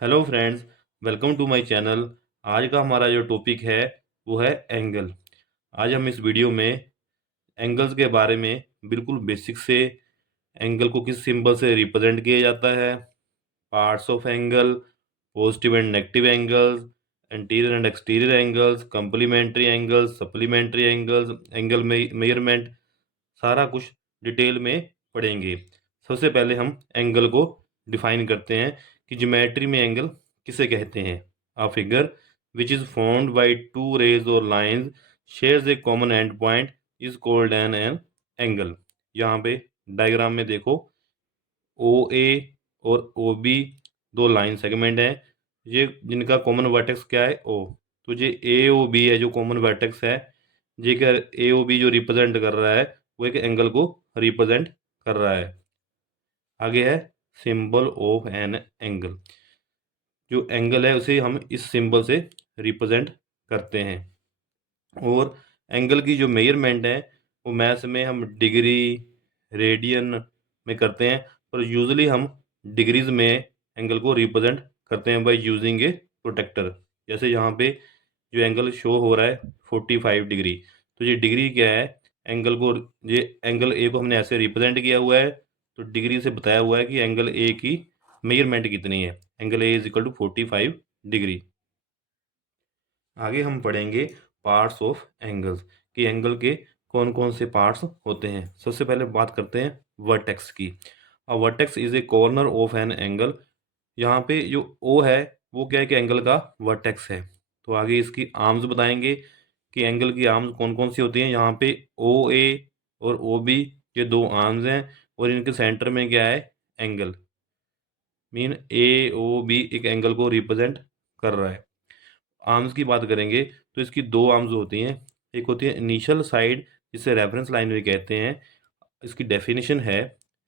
Hello friends, welcome to my channel. आज का हमारा जो टॉपिक है वो है एंगल। आज हम इस वीडियो में एंगल्स के बारे में बिल्कुल बेसिक से एंगल को किस सिंबल से रिप्रेजेंट किया जाता है, parts of angle, positive and negative angles, interior and exterior angles, complementary angles, supplementary angles, angle measurement, सारा कुछ डिटेल में पढ़ेंगे। सबसे पहले हम एंगल को डिफाइन करते हैं कि ज्योमेट्री में एंगल किसे कहते हैं। A figure which is formed by two rays और lines shares a common end point is called an angle. यहाँ पे डायग्राम में देखो, ओ ए और ओ बी दो लाइन सेगमेंट हैं, ये जिनका कॉमन वर्टेक्स क्या है, ओ। तो ये ए ओ बी है जो कॉमन वर्टेक्स है, ये क्या ए ओ बी जो रिप्रेजेंट कर रहा है वो एक एंगल को रिप्रेजेंट कर रहा है। आगे है सिंबल ऑफ एन एंगल। जो एंगल है उसे हम इस सिंबल से रिप्रेजेंट करते हैं। और एंगल की जो मेजरमेंट है वो मैथ्स में हम डिग्री, रेडियन में करते हैं, पर यूजुअली हम डिग्रीज में एंगल को रिप्रेजेंट करते हैं बाय यूजिंग ए प्रोटेक्टर। जैसे यहाँ पे जो एंगल शो हो रहा है 45 डिग्री, तो ये डिग्री क्या है, एंगल को, ये एंगल ए को हमने ऐसे रिप्रेजेंट किया हुआ है, तो डिग्री से बताया हुआ है कि एंगल ए की मेजरमेंट कितनी है। Angle A is equal to 45 degree. आगे हम पढ़ेंगे पार्ट्स ऑफ एंगल्स कि एंगल के कौन कौन से पार्ट्स होते हैं। सबसे पहले बात करते हैं वर्टेक्स की। अ vertex is a corner of N angle. यहाँ पे जो ओ है वो क्या है कि एंगल का वर्टेक्स है। तो आगे इसकी आर्म्स बताएंगे कि एंगल की आर्म्स कौन कौन सी होती हैं। यहाँ पे ओ ए और ओ बी, ये दो आर्म्स हैं, और इनके सेंटर में क्या है, एंगल। मीन ए ओ बी एक एंगल को रिप्रेजेंट कर रहा है। आर्म्स की बात करेंगे तो इसकी दो आर्म्स होती हैं। एक होती है इनिशियल साइड, जिसे रेफरेंस लाइन भी कहते हैं। इसकी डेफिनेशन है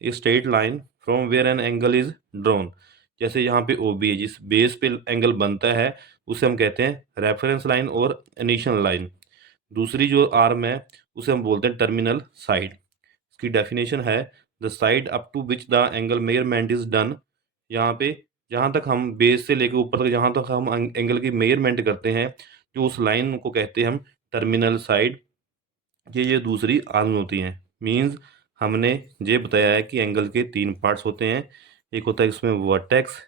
a straight line from where an angle is drawn. जैसे यहाँ पे ओ बी है, जिस बेस पे एंगल बनता है उसे हम कहते हैं रेफरेंस लाइन और इनिशियल लाइन। दूसरी जो आर्म है उसे हम बोलते हैं टर्मिनल साइड। इसकी डेफिनेशन है the side up to which the angle measurement is done. यहाँ पे जहाँ तक हम बेस से लेकर ऊपर तक जहाँ तक हम एंगल की मेजरमेंट करते हैं, जो उस लाइन को कहते हैं हम टर्मिनल साइड। ये दूसरी आर्म होती हैं। मींस हमने ये बताया है कि एंगल के तीन पार्ट्स होते हैं। एक होता है इसमें वर्टेक्स,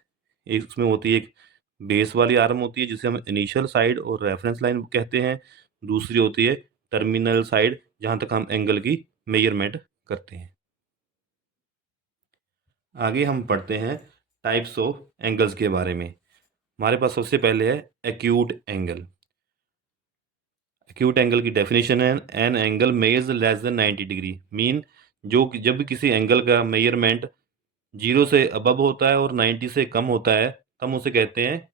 एक इसमें होती है एक बेस वाली आर्म होती है जिसे हम इनिशियल साइड और रेफरेंस लाइन कहते हैं। दूसरी होती है टर्मिनल साइड, जहाँ तक हम एंगल की मेजरमेंट करते हैं। आगे हम पढ़ते हैं टाइप्स ऑफ एंगल्स के बारे में। हमारे पास सबसे पहले है एक्यूट एंगल। एक्यूट एंगल की डेफिनेशन है एन एंगल मेज लेस देन 90 डिग्री। मीन जो जब किसी एंगल का मेजरमेंट 0 से अबव होता है और 90 से कम होता है, तब उसे कहते हैं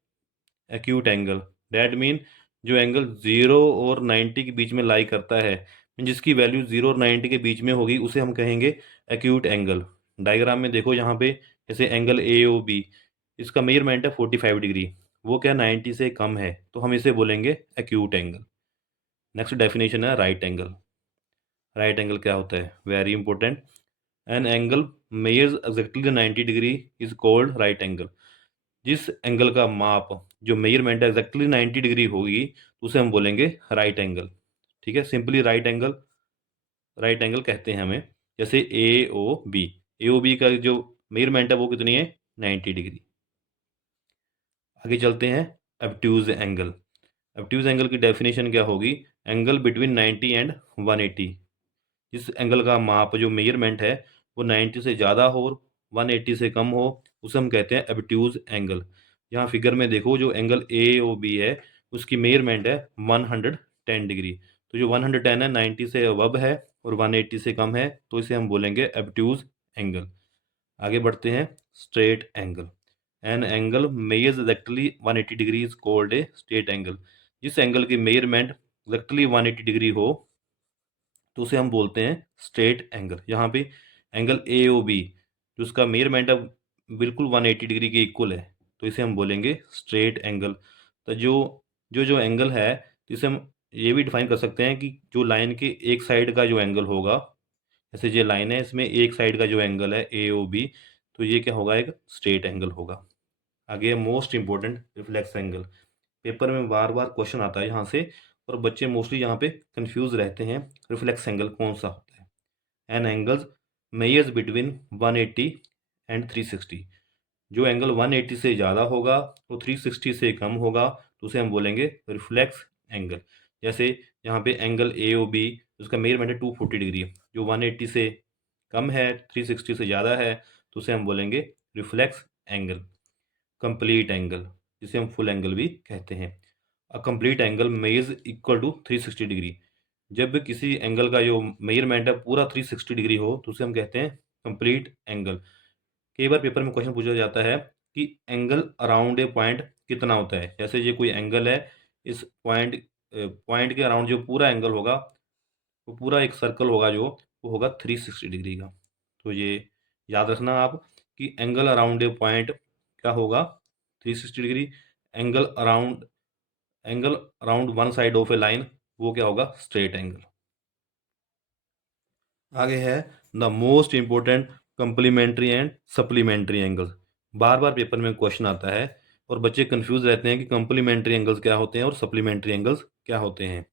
एक्यूट एंगल। डैट मीन जो एंगल 0 और 90 के बीच में लाई करता है, जिसकी वैल्यू 0 और 90 के बीच में होगी, उसे हम कहेंगे एक्यूट एंगल। डायग्राम में देखो यहाँ पे, जैसे एंगल ए ओ बी, इसका मेजरमेंट है 45 डिग्री, वो क्या 90 से कम है, तो हम इसे बोलेंगे एक्यूट एंगल। नेक्स्ट डेफिनेशन है राइट एंगल। राइट एंगल क्या होता है, very important. An angle measures exactly 90 degree is called right angle. जिस एंगल का माप, जो मेजरमेंट एग्जैक्टली 90 डिग्री होगी, उसे हम बोलेंगे राइट एंगल। ठीक है, simply write angle, right angle कहते हैं हमें। जैसे ए ओ बी का जो मेजरमेंट है वो कितनी है, 90 डिग्री। आगे चलते हैं एब्ट्यूज एंगल। एब्ट्यूज एंगल की डेफिनेशन क्या होगी, एंगल बिटवीन 90 एंड 180। जिस एंगल का माप, जो मेजरमेंट है, वो 90 से ज़्यादा हो और 180 से कम हो, उसे हम कहते हैं एब्ट्यूज एंगल। यहाँ फिगर में देखो, जो एंगल ए ओ बी है उसकी मेजरमेंट है 110 डिग्री। तो जो 110 है 90 से अबव है और 180 से कम है, तो इसे हम बोलेंगे एब्ट्यूज एंगल। आगे बढ़ते हैं straight angle. An angle measures exactly 180 degree is called a straight angle. जिस एंगल की मेजरमेंट एक्जैक्टली 180 डिग्री हो, तो उसे हम बोलते हैं स्ट्रेट एंगल। यहाँ पे एंगल ए ओ बी, जो उसका मेजरमेंट है बिल्कुल 180 डिग्री के इक्वल है, तो इसे हम बोलेंगे स्ट्रेट एंगल। तो जो जो जो एंगल है, इसे हम ये भी डिफाइन कर सकते हैं कि जो लाइन के एक साइड का जो एंगल होगा, जैसे ये लाइन है, इसमें एक साइड का जो एंगल है ए ओ बी, तो ये क्या होगा, एक स्ट्रेट एंगल होगा। आगे है most important reflex angle. Paper में बार बार क्वेश्चन आता है यहाँ से, और बच्चे मोस्टली यहाँ पे कंफ्यूज रहते हैं रिफ्लेक्स एंगल कौन सा होता है। An angles measures between 180 and 360। जो एंगल 180 से ज़्यादा होगा तो 360 से कम होगा तो उसे हम बोलेंगे रिफ्लेक्स एंगल। जैसे यहाँ पे एंगल ए ओ बी, उसका मेजरमेंट है 240 डिग्री, जो 180 से कम है 360 से ज़्यादा है तो उसे हम बोलेंगे रिफ्लेक्स एंगल। कंप्लीट एंगल, जिसे हम फुल एंगल भी कहते हैं। अ कंप्लीट एंगल मेज इक्वल टू 360 डिग्री। जब किसी एंगल का जो मेजरमेंट है पूरा 360 डिग्री हो तो उसे हम कहते हैं कंप्लीट एंगल। कई बार पेपर में क्वेश्चन पूछा जाता है कि एंगल अराउंड ए पॉइंट कितना होता है। जैसे ये कोई एंगल है, इस पॉइंट के अराउंड जो पूरा एंगल होगा, वो पूरा एक सर्कल होगा जो, वो होगा 360 डिग्री का। तो ये याद रखना आप कि एंगल अराउंड ए पॉइंट क्या होगा, 360 degree. Angle around one side of A line, वो क्या होगा, स्ट्रेट एंगल। आगे है the most important complementary and supplementary angles. Bar bar paper में क्वेश्चन आता है और बच्चे कंफ्यूज रहते हैं कि कंप्लीमेंट्री एंगल्स क्या होते हैं और सप्लीमेंट्री एंगल्स क्या होते हैं।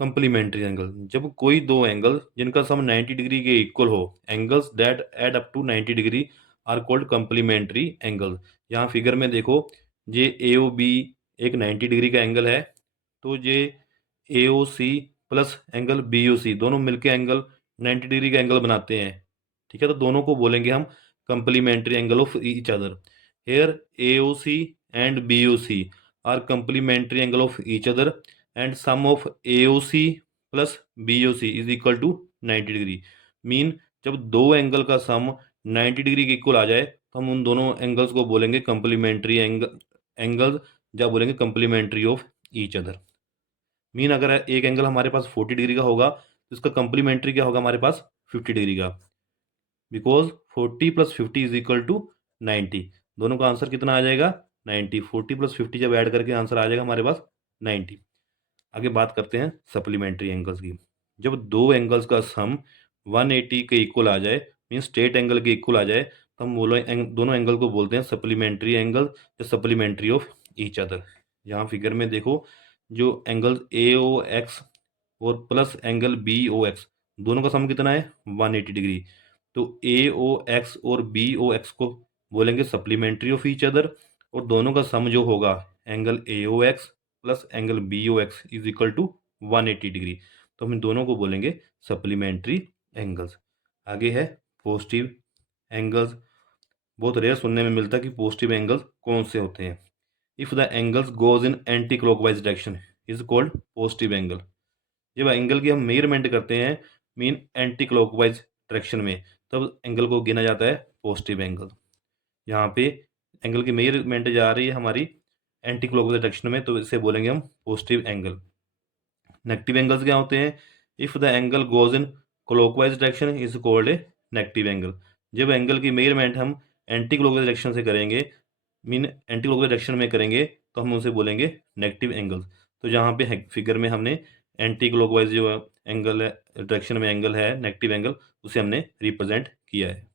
कंप्लीमेंट्री एंगल, जब कोई दो एंगल जिनका सम 90 डिग्री के इक्वल हो, angles that add up to 90 degree are called complementary angle. यहाँ फिगर में देखो, ये ए ओ बी एक 90 डिग्री का एंगल है, तो ये A O C plus angle B O C दोनों मिलके एंगल 90 डिग्री का एंगल बनाते हैं। ठीक है, तो दोनों को बोलेंगे हम complementary angle of each other. Here A O C and B O C are complementary angle of each other and sum of AOC plus BOC is equal to 90 degree. Mean जब दो एंगल का सम 90 degree के equal आ जाए तो हम उन दोनों एंगल्स को बोलेंगे कंप्लीमेंट्री एंगल्स, या बोलेंगे complementary of each other. Mean अगर एक एंगल हमारे पास 40 डिग्री का होगा तो इसका कंप्लीमेंट्री क्या होगा, हमारे पास 50 डिग्री का, because 40 plus 50 is equal to 90। दोनों का आंसर कितना आ जाएगा, 90। 40 प्लस 50 जब ऐड करके आंसर आ जाएगा हमारे पास 90। आगे बात करते हैं सप्लीमेंट्री एंगल्स की। जब दो एंगल्स का सम 180 के इक्वल आ जाए, मीन स्ट्रेट एंगल के इक्वल आ जाए, तो हम दोनों एंगल को बोलते हैं सप्लीमेंट्री एंगल या सप्लीमेंट्री ऑफ ईच अदर। यहाँ फिगर में देखो, जो एंगल ए ओ एक्स और plus angle B O X, दोनों का सम कितना है, 180 डिग्री। तो ए ओ एक्स और बी ओ एक्स को बोलेंगे सप्लीमेंट्री ऑफ ईच अदर, और दोनों का सम जो होगा angle A O X plus angle B O X is equal to 180 degree. तो हम इन दोनों को बोलेंगे सप्लीमेंट्री एंगल्स। आगे है पॉजिटिव एंगल्स। बहुत रेयर सुनने में मिलता है कि पॉजिटिव एंगल्स कौन से होते हैं। If the angles goes in anti clockwise direction is called positive angle. जब एंगल की हम मेजरमेंट करते हैं मीन एंटी क्लॉकवाइज डायरेक्शन में, तब एंगल को गिना जाता है पॉजिटिव एंगल। यहाँ पे एंगल की मेजरमेंट जा रही है हमारी एंटी क्लॉकवाइज डायरेक्शन में, तो इसे बोलेंगे हम पॉजिटिव एंगल। नेगेटिव एंगल्स क्या होते हैं, if the angle goes in clockwise direction is called a negative angle. जब एंगल की मेजरमेंट हम एंटी क्लॉकवाइज डायरेक्शन से करेंगे, मीन एंटी क्लॉकवाइज डायरेक्शन में करेंगे, तो हम उसे बोलेंगे नेगेटिव एंगल। तो जहाँ पे फिगर में हमने एंटी क्लॉकवाइज जो एंगल है, डायरेक्शन में एंगल है नेगेटिव एंगल, उसे हमने रिप्रेजेंट किया है।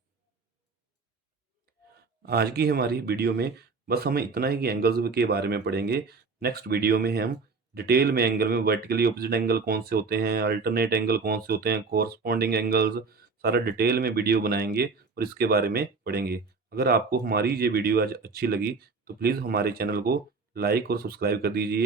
आज की हमारी वीडियो में बस हमें इतना ही कि एंगल्स के बारे में पढ़ेंगे। नेक्स्ट वीडियो में हम डिटेल में एंगल में वर्टिकली ऑपोजिट एंगल कौन से होते हैं, अल्टरनेट एंगल कौन से होते हैं, कोरस्पॉन्डिंग एंगल्स, सारा डिटेल में वीडियो बनाएंगे और इसके बारे में पढ़ेंगे। अगर आपको हमारी ये वीडियो आज अच्छी लगी तो प्लीज़ हमारे चैनल को लाइक और सब्सक्राइब कर दीजिए।